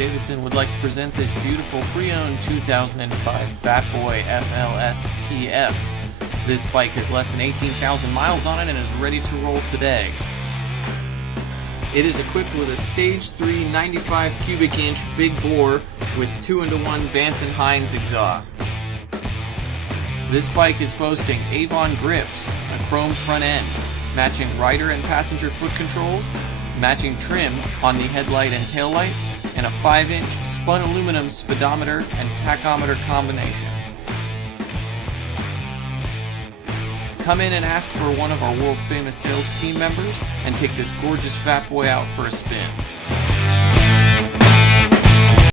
Davidson would like to present this beautiful pre-owned 2005 Fat Boy FLSTF. This bike has less than 18,000 miles on it and is ready to roll today. It is equipped with a Stage 3 95 cubic inch big bore with 2-in-1 Vance and Hines exhaust. This bike is boasting Avon grips, a chrome front end, matching rider and passenger foot controls, matching trim on the headlight and taillight, and a 5-inch spun aluminum speedometer and tachometer combination. Come in and ask for one of our world-famous sales team members and take this gorgeous Fat Boy out for a spin.